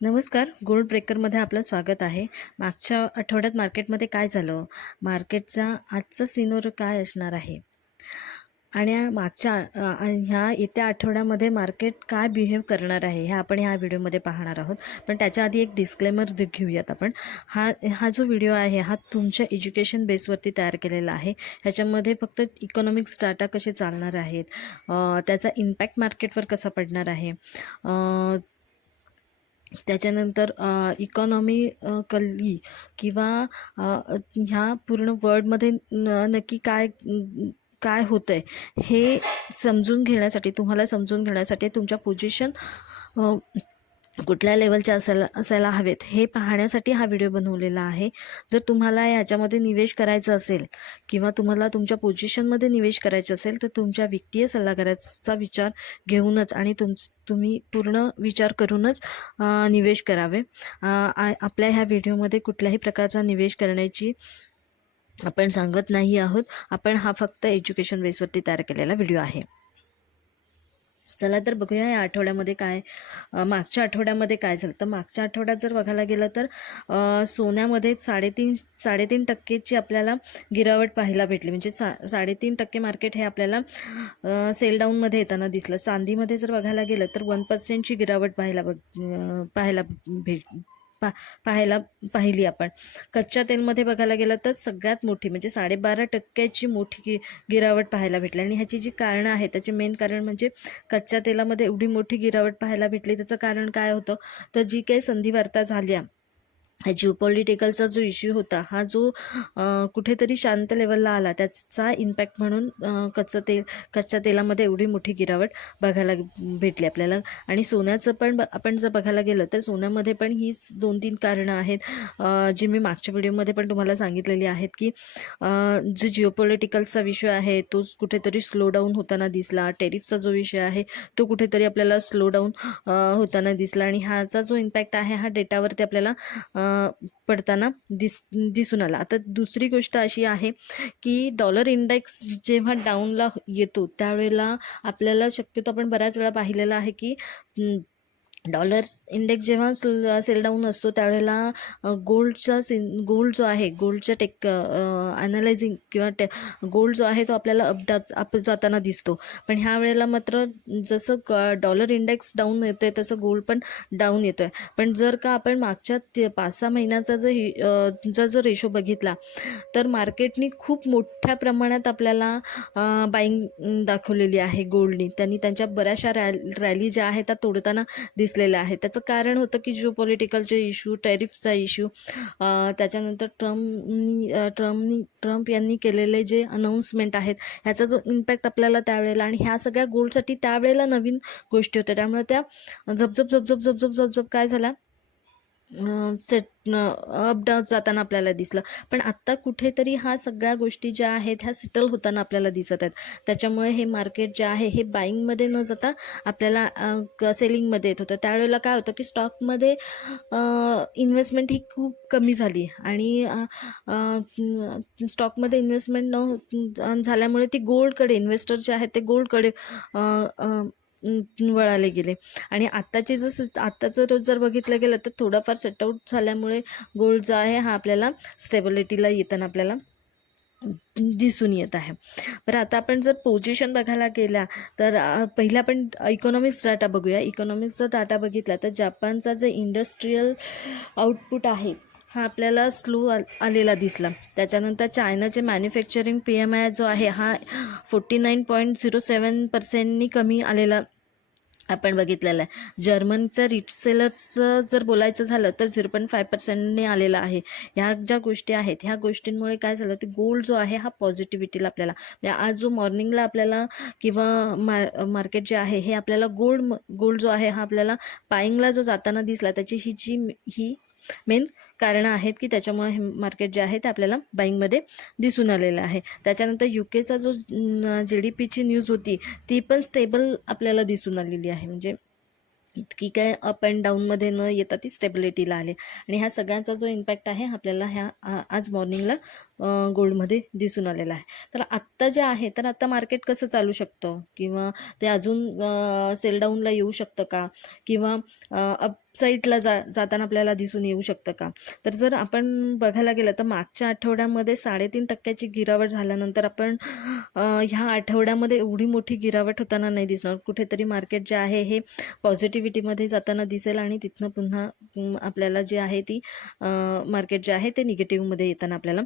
नमस्कार. गोल्ड ब्रेकरमध्ये आपलं स्वागत आहे. मागच्या आठवड्यात मार्केटमध्ये काय झालं? मार्केटचा आजचा सिनोरिओ काय असणार आहे? आणि ह्या येत्या आठवड्यामध्ये मार्केट काय बिहेव करणार आहे हे आपण ह्या व्हिडिओमध्ये पाहणार आहोत. पण त्याच्या आधी एक डिस्क्लेमर घेऊयात आपण. हा जो व्हिडिओ आहे हा तुमच्या एज्युकेशन बेसवरती तयार केलेला आहे. ह्याच्यामध्ये फक्त इकॉनॉमिक्स डाटा कसे चालणार आहेत, त्याचा इम्पॅक्ट मार्केटवर कसा पडणार आहे, त्याच्यानंतर इकॉनॉमिकली किंवा ह्या पूर्ण वर्ल्डमध्ये नक्की काय काय होतं आहे हे तुम्हाला समजून घेण्यासाठी तुमच्या पोझिशन कुठल्या लेवलच्या असायला हवेत हे पाहण्यासाठी हा व्हिडिओ बनवलेला आहे. जर तुम्हाला याच्यामध्ये निवेश करायचा असेल किंवा तुम्हाला तुमच्या पोझिशनमध्ये निवेश करायचं असेल तर तुमच्या वित्तीय सल्लागाराचा विचार घेऊनच आणि तुम्ही पूर्ण विचार करूनच निवेश करावे. आपल्या ह्या व्हिडिओमध्ये कुठल्याही प्रकारचा निवेश करण्याची आपण सांगत नाही आहोत. आपण हा फक्त एज्युकेशन बेसवरती तयार केलेला व्हिडिओ आहे. चला तर बघूया या आठवड्यामध्ये मागच्या आठवड्यामध्ये काय झालं. तर मागच्या आठवड्यात जर बघायला गेलं तर सोन्यामध्ये 3.5% आपल्याला गिरावट पाहायला भेटली. म्हणजे 3.5% मार्केट हे आपल्याला सेल डाऊनमध्ये येताना दिसलं. चांदीमध्ये जर बघायला गेलं तर 1% गिरावट पाहिली आपण. कच्च्या तेलमध्ये बघायला गेलं तर सगळ्यात मोठी म्हणजे 12.5% मोठी गिरावट पाहायला भेटली. आणि ह्याची जी कारणं आहेत त्याचे मेन कारण म्हणजे कच्च्या तेलामध्ये एवढी मोठी गिरावट पाहायला भेटली त्याचं कारण काय होतं, तर जी काही संधिवार्ता झाल्या, जिओपॉलिटिकलचा जो इश्यू होता हा जो कुठेतरी शांत लेवलला आला त्याचा इम्पॅक्ट म्हणून कच्च्या तेलामध्ये एवढी मोठी गिरावट बघायला भेटली आपल्याला. आणि सोन्याचं पण आपण जर बघायला गेलं तर सोन्यामध्ये पण हीच 2-3 कारणं आहेत जी मी मागच्या व्हिडिओमध्ये पण तुम्हाला सांगितलेली आहेत की जो जिओपॉलिटिकलचा विषय आहे तो कुठेतरी स्लो डाऊन होताना दिसला. टेरिफचा जो विषय आहे तो कुठेतरी आपल्याला स्लो डाऊन होताना दिसला. आणि ह्याचा जो इम्पॅक्ट आहे हा डेटावरती आपल्याला पडताना दिसून आला. आता दुसरी गोष्ट अशी आहे की डॉलर इंडेक्स जेव्हा डाऊनला येतो त्यावेळेला आपल्याला शक्यतो आपण बऱ्याच वेळा पाहिलेलं आहे की डॉलर इंडेक्स जेव्हा सेल डाऊन असतो त्यावेळेला गोल्ड जो आहे गोल्डच्या अनालायझिंग किंवा गोल्ड जो आहे तो आपल्याला अप जाताना दिसतो. पण ह्या वेळेला मात्र जसं डॉलर इंडेक्स डाऊन येतोय तसं गोल्ड पण डाऊन येतोय. पण जर का आपण मागच्या 5-6 महिन्याचा जो रेशो बघितला तर मार्केटनी खूप मोठ्या प्रमाणात आपल्याला बाईंग दाखवलेली आहे गोल्डनी. त्यांनी त्यांच्या बऱ्याचशा रॅली ज्या आहेत त्या तोडताना दिसलेलं आहे. त्याचं कारण होतं की जिओपॉलिटिकलचे इश्यू, टॅरिफचा इश्यू, त्याच्यानंतर ट्रम्प यांनी केलेले जे अनाऊन्समेंट आहेत ह्याचा जो इम्पॅक्ट आपल्याला त्यावेळेला, आणि ह्या सगळ्या गोल्डसाठी त्यावेळेला नवीन गोष्टी होत्या त्यामुळे त्या झपझप काय झाला अप डाऊन जाताना आपल्याला दिसलं. पण आत्ता कुठेतरी हा सगळ्या गोष्टी ज्या आहेत ह्या सेटल होताना आपल्याला दिसत आहेत. त्याच्यामुळे हे मार्केट जे आहे हे बाईंगमध्ये न जाता आपल्याला सेलिंगमध्ये येत होतं. त्यावेळेला काय होतं की स्टॉकमध्ये इन्व्हेस्टमेंट ही खूप कमी झाली आणि स्टॉकमध्ये इन्व्हेस्टमेंट न झाल्यामुळे ती गोल्डकडे इन्व्हेस्टर जे आहेत ते गोल्डकडे वळाले गेले. आणि आत्ताचं जर बघितलं गेलं तर थोडाफार सेटआउट झाल्यामुळे गोल्ड जो आहे हा आपल्याला स्टेबिलिटीला येताना आपल्याला दिसून येत आहे. बरं, आता आपण जर पोझिशन बघायला गेला तर पहिला आपण इकॉनॉमिक्स डाटा बघूया. इकॉनॉमिक्सचा डाटा बघितला तर जपानचा जे इंडस्ट्रीयल आउटपुट आहे हा आपल्याला स्लो आलेला दिसला. त्याच्यानंतर चायनाचे मॅन्युफॅक्चरिंग PMI जो आहे हा 49.07% कमी आलेला आपण बघितलेलं आहे. जर्मनचं रिटेलर्सचं जर बोलायचं झालं तर 0.5% आलेला आहे. ह्या ज्या गोष्टी आहेत ह्या गोष्टींमुळे काय झालं ते गोल्ड जो आहे हा पॉझिटिव्हिटीला आपल्याला म्हणजे आज जो मॉर्निंगला आपल्याला किंवा मार्केट जे आहे हे आपल्याला गोल्ड जो आहे हा आपल्याला बाईंगला जो जाताना दिसला त्याची ही मेन कारणं आहेत की त्याच्यामुळे हे मार्केट जे आहे ते आपल्याला बाईंगमध्ये दिसून आलेलं आहे. त्याच्यानंतर युकेचा जो GDPची न्यूज होती ती पण स्टेबल आपल्याला दिसून आलेली आहे. म्हणजे इतकी काय अप अँड डाऊनमध्ये न येता ती स्टेबिलिटीला आली. आणि ह्या सगळ्यांचा जो इम्पॅक्ट आहे आपल्याला आज मॉर्निंगला गोल्डमध्ये दिसून आलेला आहे. तर आत्ता जे आहे तर आता मार्केट कसं चालू शकतं किंवा ते अजून सेल डाऊनला येऊ शकतं का किंवा अपसाईडला जाताना आपल्याला दिसून येऊ शकतं का? तर जर आपण बघायला गेलं तर मागच्या आठवड्यामध्ये 3.5% गिरावट झाल्यानंतर आपण ह्या आठवड्यामध्ये एवढी मोठी गिरावट होताना नाही दिसणार. कुठेतरी मार्केट जे आहे हे पॉझिटिव्हिटीमध्ये जाताना दिसेल आणि तिथनं पुन्हा आपल्याला जे आहे ती मार्केट जे आहे ते निगेटिव्हमध्ये येताना आपल्याला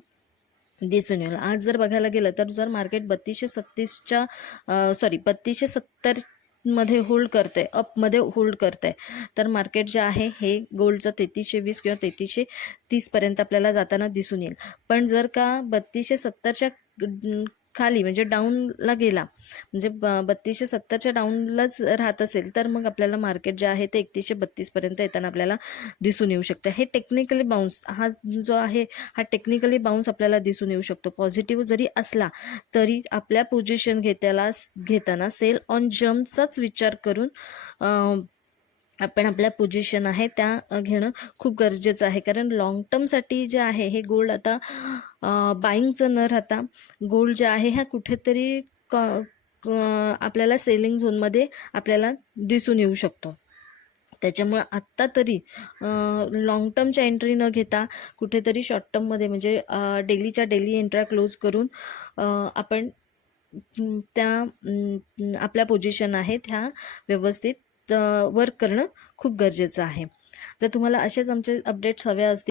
दिसून येईल. आज जर बघायला गेलं तर जर मार्केट 3270 मध्ये होल्ड करते, अपमध्ये होल्ड करते, तर मार्केट जे आहे हे गोल्डचं 3320 किंवा 3330 पर्यंत आपल्याला जाताना दिसून येईल. पण जर का 3270च्या खाली म्हणजे डाऊनला गेला, म्हणजे 3270च्या डाऊनलाच राहत असेल, तर मग आपल्याला मार्केट जे आहे ते 3132 पर्यंत येताना आपल्याला दिसून येऊ शकतं. हे टेक्निकली बाउन्स हा जो आहे हा टेक्निकली बाउन्स आपल्याला दिसून येऊ शकतो. पॉझिटिव्ह जरी असला तरी आपल्या पोझिशन घेताना सेल ऑन जम्पचाच विचार करून आपण आपल्या पोझिशन आहे त्या घेणं खूप गरजेचं आहे. कारण लॉंग टर्मसाठी जे आहे हे गोल्ड आता बाईंगचं न राहता गोल्ड जे आहे ह्या कुठेतरी आपल्याला सेलिंग झोनमध्ये आपल्याला दिसून येऊ शकतो. त्याच्यामुळं आत्ता तरी लॉंग टर्मच्या एंट्री न घेता कुठेतरी शॉर्ट टर्ममध्ये म्हणजे डेलीच्या डेली एंट्रा क्लोज करून आपण त्या आपल्या पोझिशन आहेत ह्या व्यवस्थित वर्क करणं खूप गरजेचं आहे. जर तुम्हाला असेच आमचे अपडेट्स हवे असतील